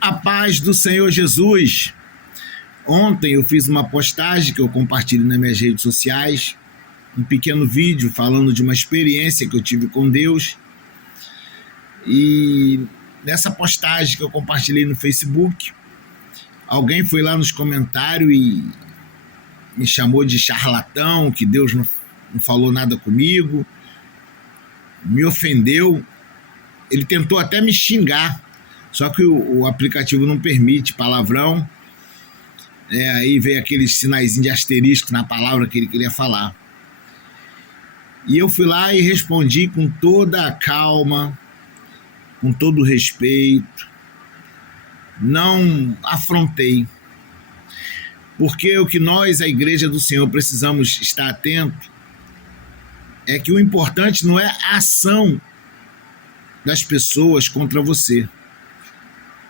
A paz do Senhor Jesus. Ontem eu fiz uma postagem que eu compartilho nas minhas redes sociais, um pequeno vídeo falando de uma experiência que eu tive com Deus. E nessa postagem que eu compartilhei no Facebook, alguém foi lá nos comentários e me chamou de charlatão, que Deus não falou nada comigo, me ofendeu. Ele tentou até me xingar, só que o aplicativo não permite palavrão. Aí veio aqueles sinaizinhos de asterisco na palavra que ele queria falar. E eu fui lá e respondi com toda a calma, com todo o respeito. Não afrontei. Porque o que nós, a Igreja do Senhor, precisamos estar atento é que o importante não é a ação das pessoas contra você.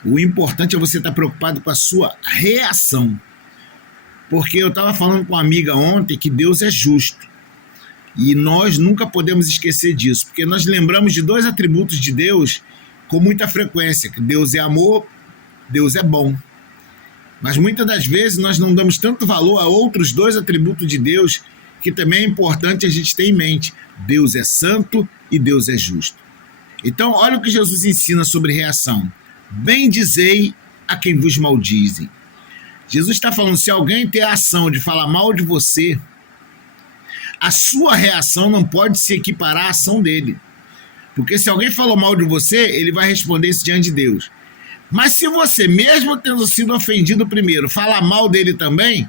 O importante é você estar preocupado com a sua reação. Porque eu estava falando com uma amiga ontem que Deus é justo. E nós nunca podemos esquecer disso, porque nós lembramos de dois atributos de Deus com muita frequência, que Deus é amor, Deus é bom. Mas muitas das vezes nós não damos tanto valor a outros dois atributos de Deus que também é importante a gente ter em mente. Deus é santo e Deus é justo. Então, olha o que Jesus ensina sobre reação. Bendizei a quem vos maldizem. Jesus está falando, se alguém tem a ação de falar mal de você, a sua reação não pode se equiparar à ação dele. Porque se alguém falou mal de você, ele vai responder isso diante de Deus. Mas se você, mesmo tendo sido ofendido primeiro, falar mal dele também,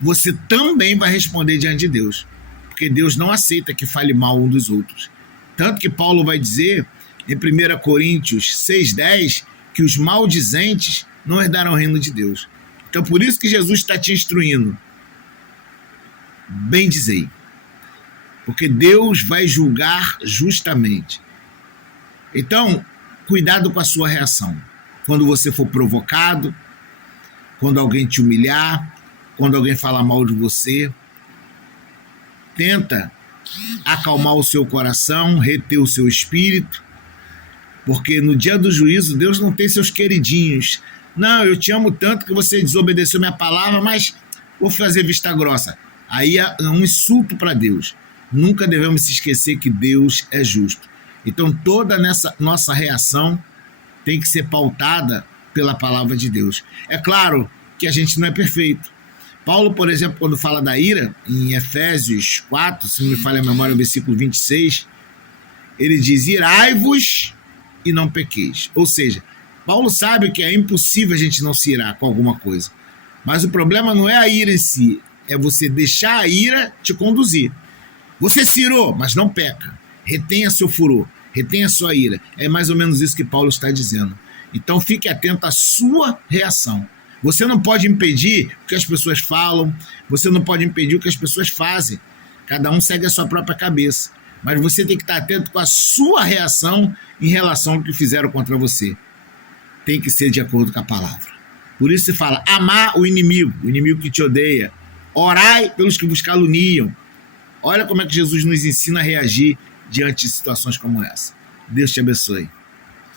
você também vai responder diante de Deus. Porque Deus não aceita que fale mal um dos outros. Tanto que Paulo vai dizer, em 1 Coríntios 6,10, que os maldizentes não herdarão o reino de Deus. Então, por isso que Jesus está te instruindo. Bendizei. Porque Deus vai julgar justamente. Então, cuidado com a sua reação. Quando você for provocado, quando alguém te humilhar, quando alguém falar mal de você, tenta acalmar o seu coração, reter o seu espírito, porque no dia do juízo, Deus não tem seus queridinhos. Não, eu te amo tanto que você desobedeceu minha palavra, mas vou fazer vista grossa. Aí é um insulto para Deus. Nunca devemos se esquecer que Deus é justo. Então toda nessa nossa reação tem que ser pautada pela palavra de Deus. É claro que a gente não é perfeito. Paulo, por exemplo, quando fala da ira, em Efésios 4, se não me falha a memória, o versículo 26, ele diz, irai-vos e não pequeis. Ou seja, Paulo sabe que é impossível a gente não se irar com alguma coisa. Mas o problema não é a ira em si, é você deixar a ira te conduzir. Você se irou, mas não peca. Retenha seu furor, retenha sua ira. É mais ou menos isso que Paulo está dizendo. Então fique atento à sua reação. Você não pode impedir o que as pessoas falam, você não pode impedir o que as pessoas fazem. Cada um segue a sua própria cabeça. Mas você tem que estar atento com a sua reação em relação ao que fizeram contra você. Tem que ser de acordo com a palavra. Por isso se fala, amar o inimigo que te odeia. Orai pelos que vos caluniam. Olha como é que Jesus nos ensina a reagir diante de situações como essa. Deus te abençoe.